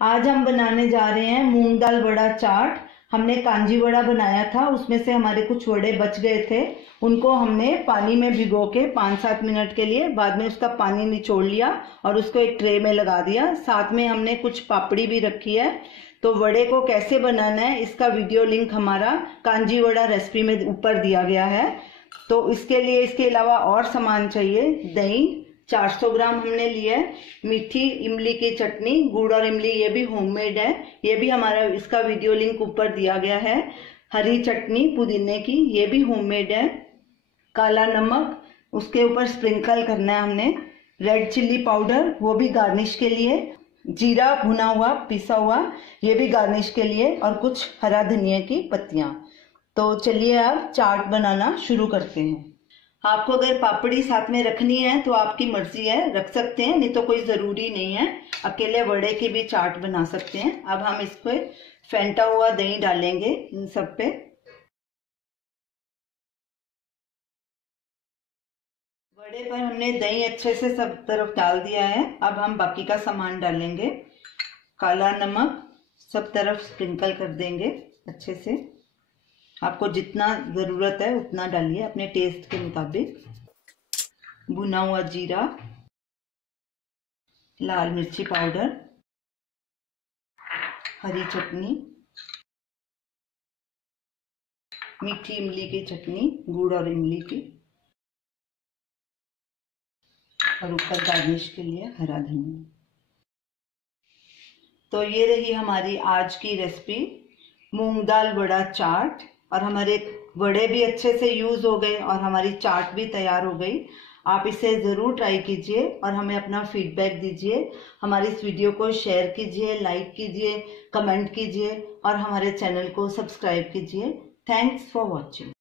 आज हम बनाने जा रहे हैं मूंग दाल वड़ा चाट। हमने कांजी वड़ा बनाया था, उसमें से हमारे कुछ वड़े बच गए थे। उनको हमने पानी में भिगो के 5-7 मिनट के लिए बाद में उसका पानी निचोड़ लिया और उसको एक ट्रे में लगा दिया। साथ में हमने कुछ पापड़ी भी रखी है। तो वड़े को कैसे बनाना है इसका वीडियो लिंक हमारा कांजी वड़ा रेसिपी में ऊपर दिया गया है। तो इसके लिए इसके अलावा और सामान चाहिए। दही 400 ग्राम हमने लिया है। मीठी इमली की चटनी, गुड़ और इमली, ये भी होममेड है, ये भी हमारा इसका वीडियो लिंक ऊपर दिया गया है। हरी चटनी पुदीने की, ये भी होममेड है। काला नमक उसके ऊपर स्प्रिंकल करना है हमने। रेड चिल्ली पाउडर, वो भी गार्निश के लिए। जीरा भुना हुआ पिसा हुआ, ये भी गार्निश के लिए। और कुछ हरा धनिया की पत्तियां। तो चलिए अब चाट बनाना शुरू करते हैं। आपको अगर पापड़ी साथ में रखनी है तो आपकी मर्जी है, रख सकते हैं, नहीं तो कोई ज़रूरी नहीं है। अकेले वड़े की भी चाट बना सकते हैं। अब हम इसको फेंटा हुआ दही डालेंगे इन सब पे। वड़े पर हमने दही अच्छे से सब तरफ डाल दिया है। अब हम बाकी का सामान डालेंगे। काला नमक सब तरफ स्प्रिंकल कर देंगे अच्छे से। आपको जितना ज़रूरत है उतना डालिए अपने टेस्ट के मुताबिक। भुना हुआ जीरा, लाल मिर्ची पाउडर, हरी चटनी, मीठी इमली की चटनी, गुड़ और इमली की, और ऊपर गार्निश के लिए हरा धनिया। तो ये रही हमारी आज की रेसिपी, मूंग दाल वड़ा चाट। और हमारे वड़े भी अच्छे से यूज हो गए और हमारी चाट भी तैयार हो गई। आप इसे ज़रूर ट्राई कीजिए और हमें अपना फीडबैक दीजिए। हमारी इस वीडियो को शेयर कीजिए, लाइक कीजिए, कमेंट कीजिए और हमारे चैनल को सब्सक्राइब कीजिए। Thanks for watching.